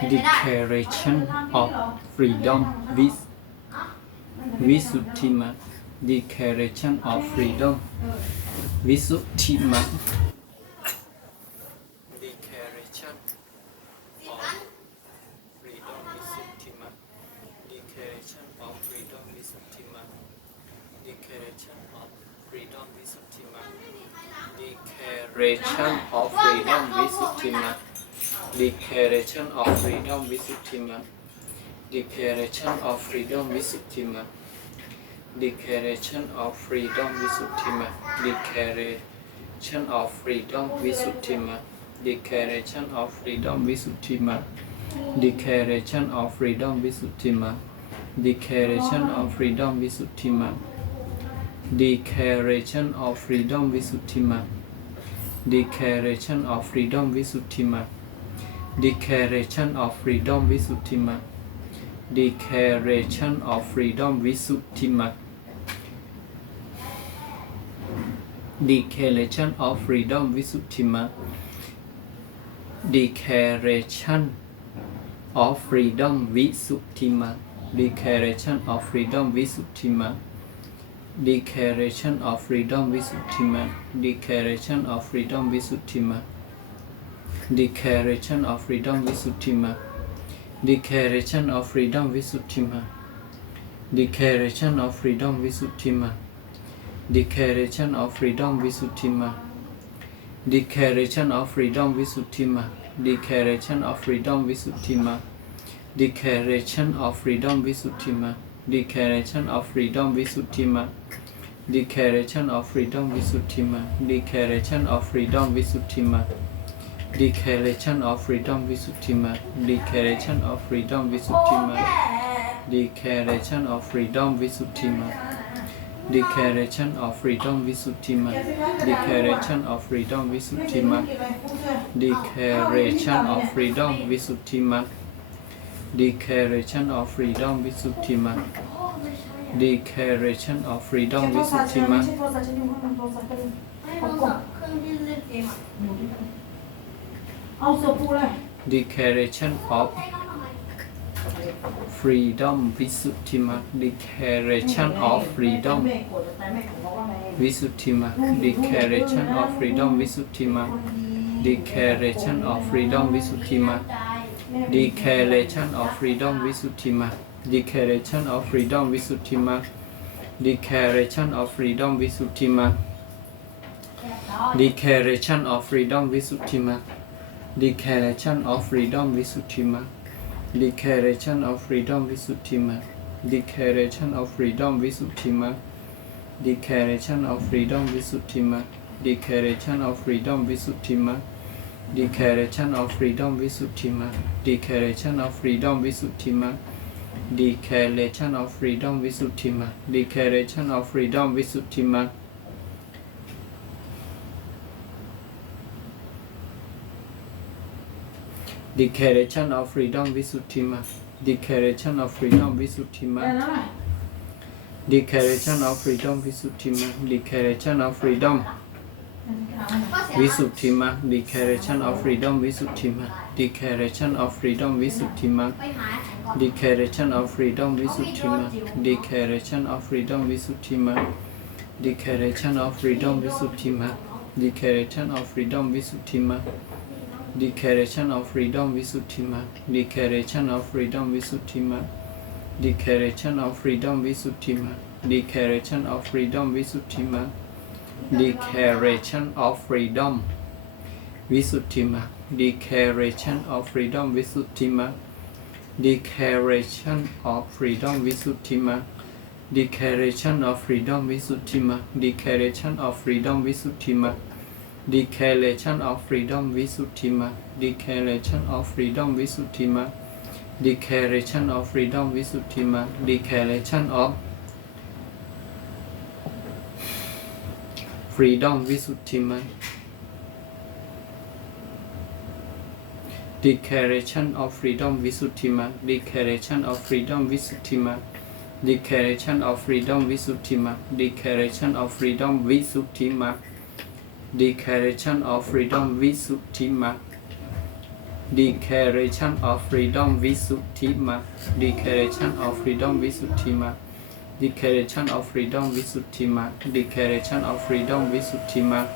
Declaration of Freedom with Visuddhima Declaration of Freedom Visuddhima Declaration of Freedom Visuddhima Declaration of Freedom Visuddhima Declaration of Freedom Visuddhima Declaration of Freedom Visuddhima Declaration of Freedom Visuddhima Declaration of Freedom Visuddhima Declaration of Freedom Visuddhima Declaration of Freedom Visuddhima Declaration of Freedom Visuddhima Declaration of Freedom Visuddhima Declaration of Freedom Visuddhima Declaration of Freedom Visuddhima Declaration of Freedom Visuddhima Declaration of Freedom Visuddhima Declaration of Freedom Visuddhima Declaration of Freedom Visuddhima Declaration of Freedom Visuddhima Declaration of Freedom Visuddhima Declaration of Freedom Visuddhima Declaration of Freedom Visuddhima Declaration of Freedom Visuddhima Declaration of Freedom Visuddhima Declaration of Freedom Visuddhima Declaration of Freedom Visuddhima Declaration of Freedom Visuddhima Declaration of Freedom Visuddhima Declaration of Freedom Visuddhima Declaration of Freedom Visuddhima Declaration of Freedom Visuddhima Declaration of Freedom Visuddhima Declaration of Freedom Visuddhima Declaration of Freedom Visuddhima Declaration of Freedom Visuddhima Declaration of Freedom Visuddhima Declaration of Freedom Visuddhima Declaration of Freedom Visuddhima Declaration of Freedom Visuddhima Declaration of Freedom โ ทรศัพท์ฉัน Visuddhima ไม่ใช่โทรศัพท์ฉันอยู่ข้างหลังโทรศัพท์ก็เลย ให้โทรศัพท์เครื่องที่เล่นเกมอ่ะ เอาเสือปูเลย Declaration of ให้เขาทำไม Freedom Visuddhima Declaration of Freedom แม่กดแต่แม่ของบอกว่าแม่ Visuddhima Declaration of Freedom Visuddhima Declaration of Freedom Visuddhima ได้ Declaration of Freedom Visuddhima Declaration of Freedom Visuddhima Declaration of Freedom Visuddhima Declaration of Freedom Visuddhima Declaration of Freedom Visuddhima Declaration of Freedom Visuddhima Declaration of Freedom Visuddhima Declaration of Freedom Visuddhima Declaration of Freedom Visuddhima Declaration of Freedom Visuddhima Declaration of Freedom Visuddhima Declaration of Freedom Visuddhima Declaration of Freedom Visuddhima Declaration of Freedom Visuddhimagga. Declaration of Freedom Visuddhimagga. Declaration of Freedom Visuddhimagga. Declaration of Freedom Visuddhimagga. Declaration of Freedom Visuddhimagga. Declaration of Freedom Visuddhimagga. Declaration of Freedom Visuddhimagga. Declaration of Freedom Visuddhimagga. Declaration of Freedom Visuddhimagga. Declaration of Freedom Visuddhimagga. Declaration of Freedom Visuddhima Declaration of Freedom Visuddhima Declaration of Freedom Visuddhima Declaration of Freedom Visuddhima Declaration of Freedom Visuddhima Declaration of Freedom Visuddhima Declaration of Freedom Visuddhima Declaration of Freedom Visuddhima Declaration of Freedom Visuddhima Declaration of Freedom Visuddhima. Declaration of Freedom Visuddhima. Declaration of Freedom Visuddhima. Declaration of Freedom Visuddhima. Declaration of Freedom Visuddhima. Declaration of Freedom Visuddhima. Declaration of Freedom Visuddhima. Declaration of Freedom Visuddhima Declaration of Freedom Visuddhi Magg Declaration of Freedom Visuddhi Magg Declaration of Freedom Visuddhi Magg Declaration of Freedom Visuddhi Magg Declaration of Freedom Visuddhi Magg